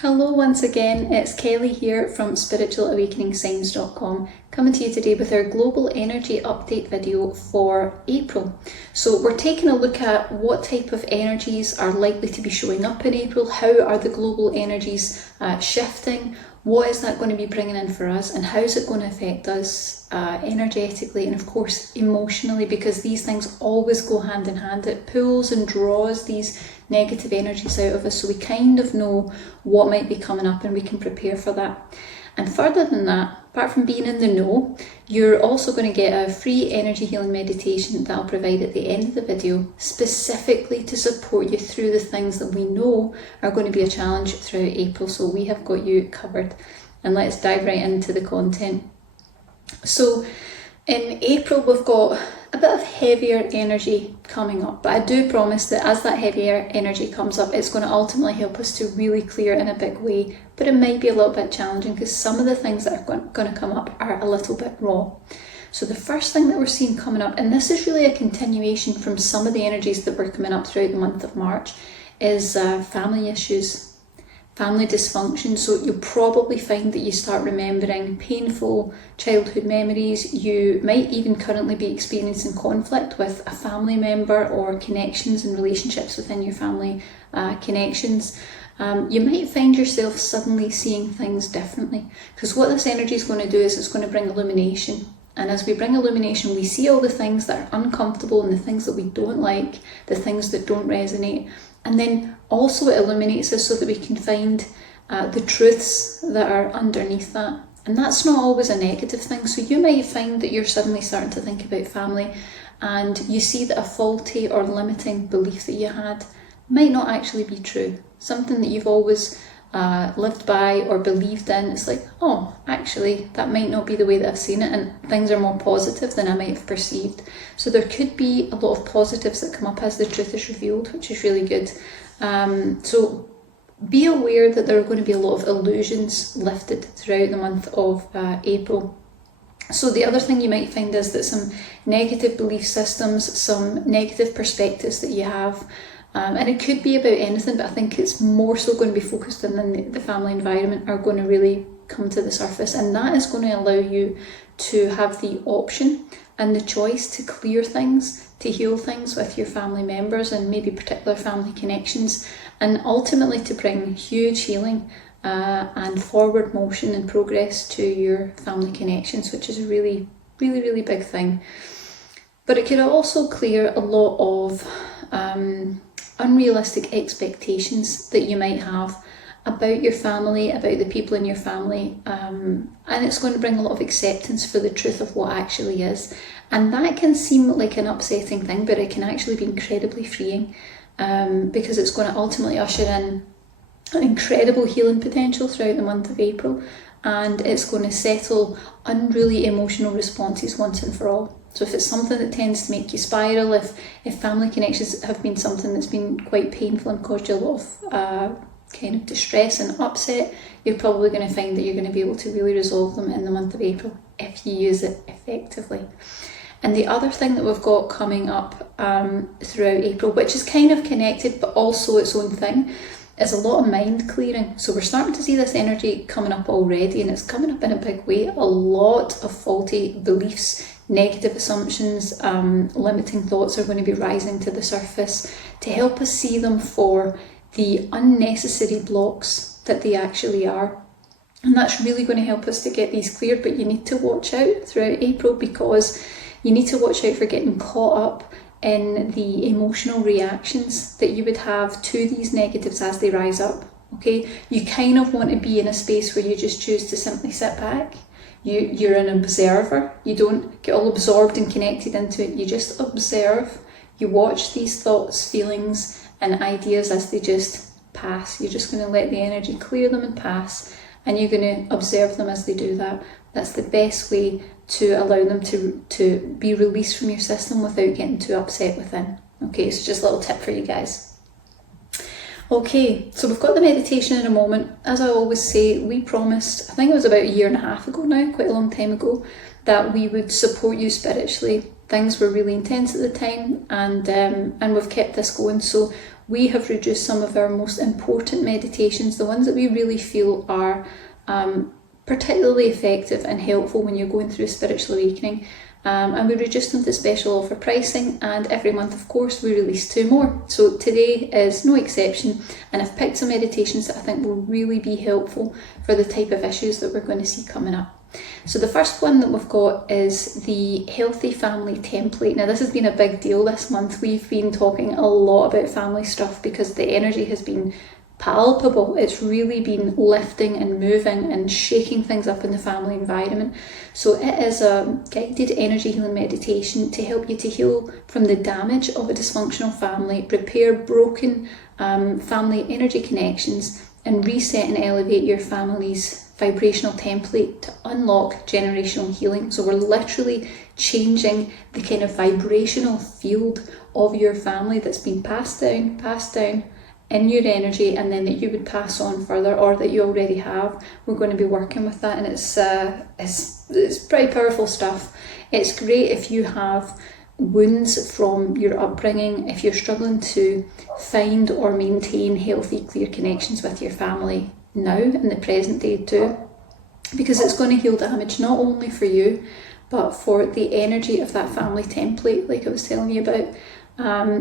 Hello once again, it's Kelly here from spiritualawakeningsigns.com, coming to you today with our global energy update video for April. So we're taking a look at what type of energies are likely to be showing up in April, how are the global energies shifting, what is that going to be bringing in for us, and how is it going to affect us energetically and of course emotionally, because these things always go hand in hand. It pulls and draws these negative energies out of us, so we kind of know what might be coming up and we can prepare for that. And further than that, apart from being in the know, you're also going to get a free energy healing meditation that I'll provide at the end of the video, specifically to support you through the things that we know are going to be a challenge throughout April. So we have got you covered, and let's dive right into the content. So in April, we've got a bit of heavier energy coming up, but I do promise that as that heavier energy comes up, it's going to ultimately help us to really clear in a big way, but it might be a little bit challenging because some of the things that are going to come up are a little bit raw. So the first thing that we're seeing coming up, and this is really a continuation from some of the energies that were coming up throughout the month of March, is family issues. Family dysfunction. So you'll probably find that you start remembering painful childhood memories. You might even currently be experiencing conflict with a family member or connections and relationships within your family connections. You might find yourself suddenly seeing things differently, because what this energy is going to do is it's going to bring illumination. And as we bring illumination, we see all the things that are uncomfortable and the things that we don't like, the things that don't resonate. And then also it illuminates us so that we can find the truths that are underneath that. And that's not always a negative thing. So you might find that you're suddenly starting to think about family and you see that a faulty or limiting belief that you had might not actually be true. Something that you've always lived by or believed in. It's like, oh, actually, that might not be the way that I've seen it, and things are more positive than I might have perceived. So there could be a lot of positives that come up as the truth is revealed, which is really good. So be aware that there are going to be a lot of illusions lifted throughout the month of April. So the other thing you might find is that some negative belief systems, some negative perspectives that you have, and it could be about anything, but I think it's more so going to be focused on the family environment, are going to really come to the surface. And that is going to allow you to have the option and the choice to clear things, to heal things with your family members and maybe particular family connections, and ultimately to bring huge healing and forward motion and progress to your family connections, which is a really, really, really big thing. But it could also clear a lot of unrealistic expectations that you might have about your family, about the people in your family, and it's going to bring a lot of acceptance for the truth of what actually is. And that can seem like an upsetting thing, but it can actually be incredibly freeing, because it's going to ultimately usher in an incredible healing potential throughout the month of April, and it's going to settle unruly emotional responses once and for all. So if it's something that tends to make you spiral, if family connections have been something that's been quite painful and caused you a lot of kind of distress and upset, you're probably going to find that you're going to be able to really resolve them in the month of April if you use it effectively. And the other thing that we've got coming up throughout April, which is kind of connected but also its own thing, is a lot of mind clearing. So we're starting to see this energy coming up already, and it's coming up in a big way. A lot of faulty beliefs, negative assumptions, limiting thoughts are going to be rising to the surface to help us see them for the unnecessary blocks that they actually are. And that's really going to help us to get these cleared, but you need to watch out throughout April, because you need to watch out for getting caught up in the emotional reactions that you would have to these negatives as they rise up. Okay, you kind of want to be in a space where you just choose to simply sit back. You're an observer. You don't get all absorbed and connected into it. You just observe. You watch these thoughts, feelings, and ideas as they just pass. You're just going to let the energy clear them and pass, and you're going to observe them as they do that. That's the best way to allow them to be released from your system without getting too upset within. Okay, so just a little tip for you guys. Okay, so we've got the meditation in a moment. As I always say, we promised, I think it was about a year and a half ago now, quite a long time ago, that we would support you spiritually. Things were really intense at the time, and we've kept this going. So we have reduced some of our most important meditations, the ones that we really feel are particularly effective and helpful when you're going through spiritual awakening. And we reduced them to special offer pricing, and every month, of course, we release 2 more. So today is no exception, and I've picked some meditations that I think will really be helpful for the type of issues that we're going to see coming up. So the first one that we've got is the Healthy Family Template. Now, this has been a big deal this month. We've been talking a lot about family stuff because the energy has been palpable. It's really been lifting and moving and shaking things up in the family environment. So it is a guided energy healing meditation to help you to heal from the damage of a dysfunctional family, repair broken family energy connections, and reset and elevate your family's vibrational template to unlock generational healing. So we're literally changing the kind of vibrational field of your family that's been passed down in your energy, and then that you would pass on further, or that you already have. We're going to be working with that, and it's pretty powerful stuff. It's great if you have wounds from your upbringing, if you're struggling to find or maintain healthy, clear connections with your family now in the present day too, because it's going to heal damage not only for you but for the energy of that family template, like I was telling you about.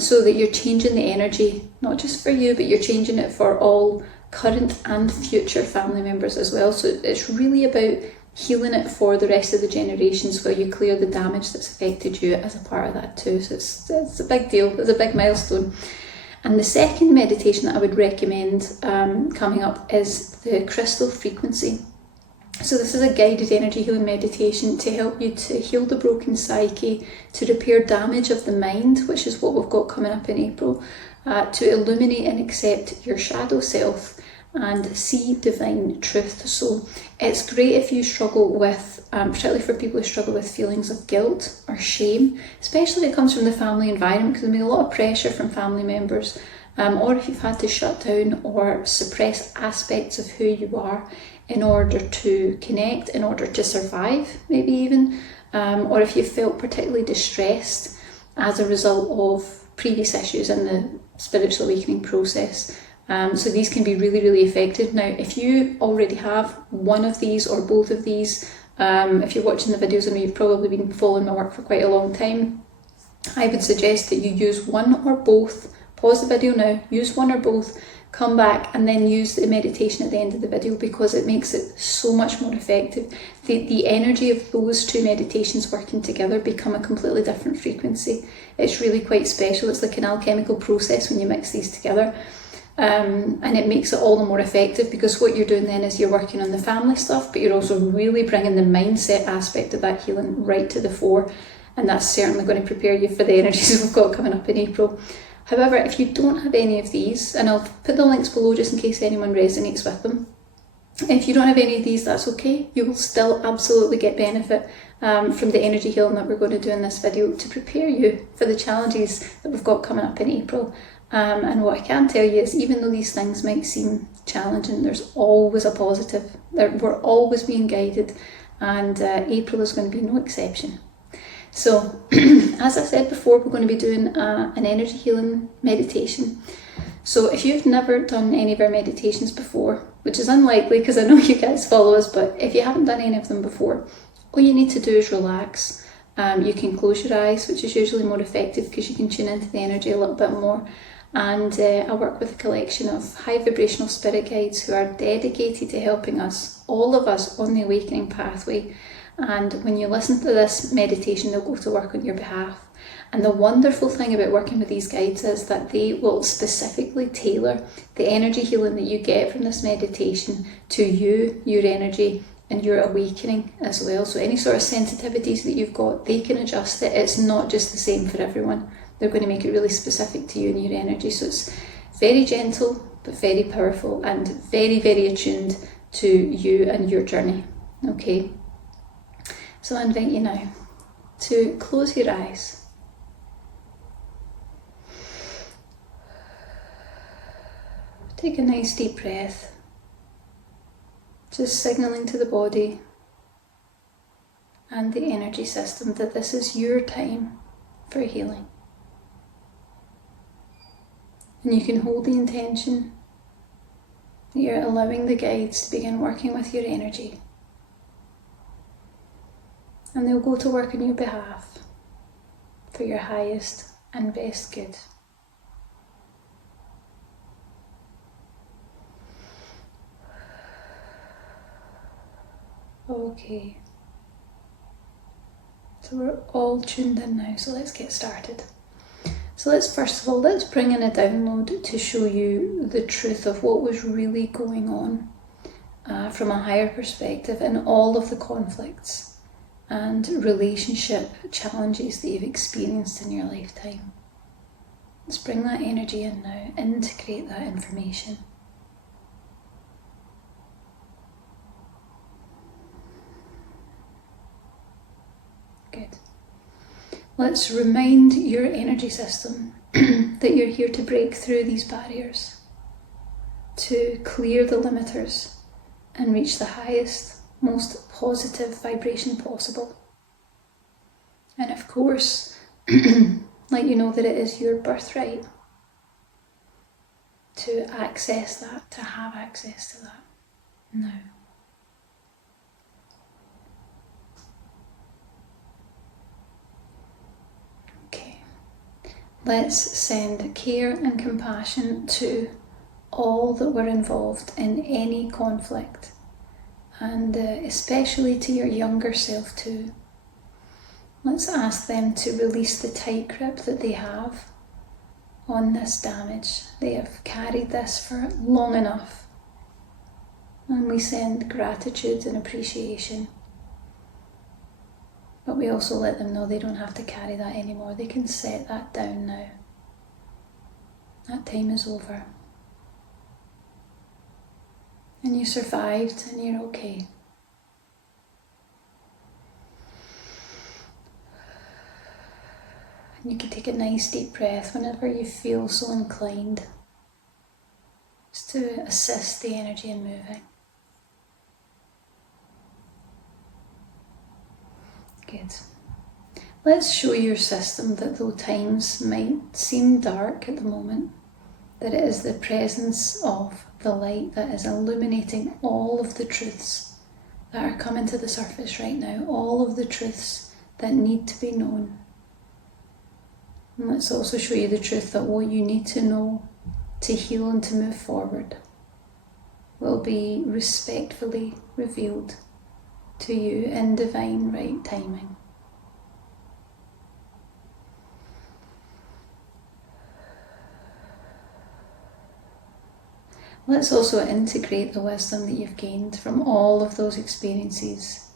So that you're changing the energy, not just for you, but you're changing it for all current and future family members as well. So it's really about healing it for the rest of the generations, while you clear the damage that's affected you as a part of that too. So it's a big deal, it's a big milestone. And the second meditation that I would recommend coming up is the Crystal Frequency. So this is a guided energy healing meditation to help you to heal the broken psyche, to repair damage of the mind, which is what we've got coming up in April, to illuminate and accept your shadow self and see divine truth. So it's great if you struggle with, particularly for people who struggle with feelings of guilt or shame, especially if it comes from the family environment, because there's been a lot of pressure from family members, or if you've had to shut down or suppress aspects of who you are in order to connect, in order to survive, maybe even, or if you felt particularly distressed as a result of previous issues in the spiritual awakening process. So these can be really, really effective. Now, if you already have one of these or both of these, if you're watching the videos, I know you've probably been following my work for quite a long time, I would suggest that you use one or both. Pause the video now, use one or both, come back and then use the meditation at the end of the video, because it makes it so much more effective. The energy of those 2 meditations working together become a completely different frequency. It's really quite special. It's like an alchemical process when you mix these together. And it makes it all the more effective, because what you're doing then is you're working on the family stuff, but you're also really bringing the mindset aspect of that healing right to the fore, and that's certainly going to prepare you for the energies we've got coming up in April. However, if you don't have any of these, and I'll put the links below just in case anyone resonates with them, if you don't have any of these, that's okay. You will still absolutely get benefit from the energy healing that we're going to do in this video to prepare you for the challenges that we've got coming up in April. And what I can tell you is, even though these things might seem challenging, there's always a positive. We're always being guided, and April is going to be no exception. So, as I said before, we're going to be doing an energy healing meditation. So if you've never done any of our meditations before, which is unlikely because I know you guys follow us, but if you haven't done any of them before, all you need to do is relax. You can close your eyes, which is usually more effective because you can tune into the energy a little bit more. And I work with a collection of high vibrational spirit guides who are dedicated to helping us, all of us, on the awakening pathway. And when you listen to this meditation, they'll go to work on your behalf. And the wonderful thing about working with these guides is that they will specifically tailor the energy healing that you get from this meditation to you, your energy, and your awakening as well. So any sort of sensitivities that you've got, they can adjust it. It's not just the same for everyone. They're going to make it really specific to you and your energy. So it's very gentle, but very powerful, and very, very attuned to you and your journey. Okay. So I invite you now to close your eyes. Take a nice deep breath, just signalling to the body and the energy system that this is your time for healing. And you can hold the intention that you're allowing the guides to begin working with your energy. And they'll go to work on your behalf for your highest and best good. Okay. So we're all tuned in now, so let's get started. So let's bring in a download to show you the truth of what was really going on from a higher perspective in all of the conflicts and relationship challenges that you've experienced in your lifetime. Let's bring that energy in now, integrate that information. Good. Let's remind your energy system that you're here to break through these barriers, to clear the limiters and reach the highest, most positive vibration possible. And of course, let you know that it is your birthright to access that, to have access to that now. Let's send care and compassion to all that were involved in any conflict, and especially to your younger self too. Let's ask them to release the tight grip that they have on this damage. They have carried this for long enough, and we send gratitude and appreciation. But we also let them know they don't have to carry that anymore. They can set that down now. That time is over. And you survived and you're okay. And you can take a nice deep breath whenever you feel so inclined, just to assist the energy in moving. Good. Let's show your system that though times might seem dark at the moment, that it is the presence of the light that is illuminating all of the truths that are coming to the surface right now, all of the truths that need to be known. And let's also show you the truth that what you need to know to heal and to move forward will be respectfully revealed to you in divine right timing. Let's also integrate the wisdom that you've gained from all of those experiences,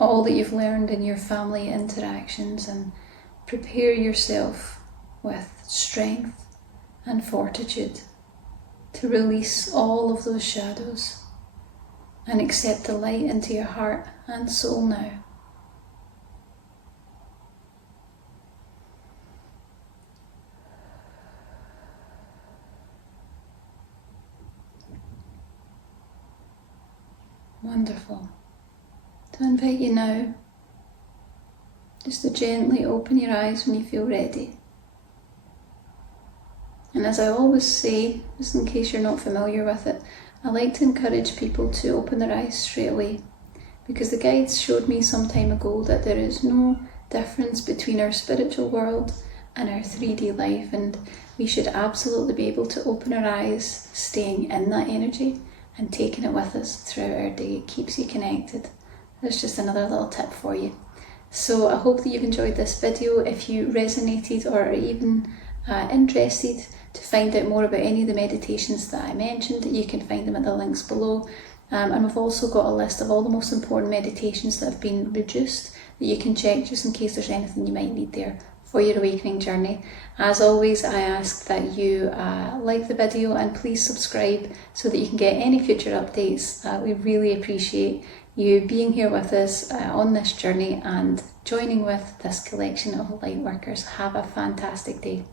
all that you've learned in your family interactions, and prepare yourself with strength and fortitude to release all of those shadows and accept the light into your heart and soul now. Wonderful. To invite you now, just to gently open your eyes when you feel ready. And as I always say, just in case you're not familiar with it, I like to encourage people to open their eyes straight away, because the guides showed me some time ago that there is no difference between our spiritual world and our 3D life, and we should absolutely be able to open our eyes, staying in that energy and taking it with us throughout our day. It keeps you connected. There's just another little tip for you. So I hope that you've enjoyed this video. If you resonated or are even interested to find out more about any of the meditations that I mentioned, you can find them at the links below. And we've also got a list of all the most important meditations that have been reduced that you can check just in case there's anything you might need there for your awakening journey. As always, I ask that you like the video and please subscribe so that you can get any future updates. We really appreciate you being here with us on this journey and joining with this collection of light workers. Have a fantastic day.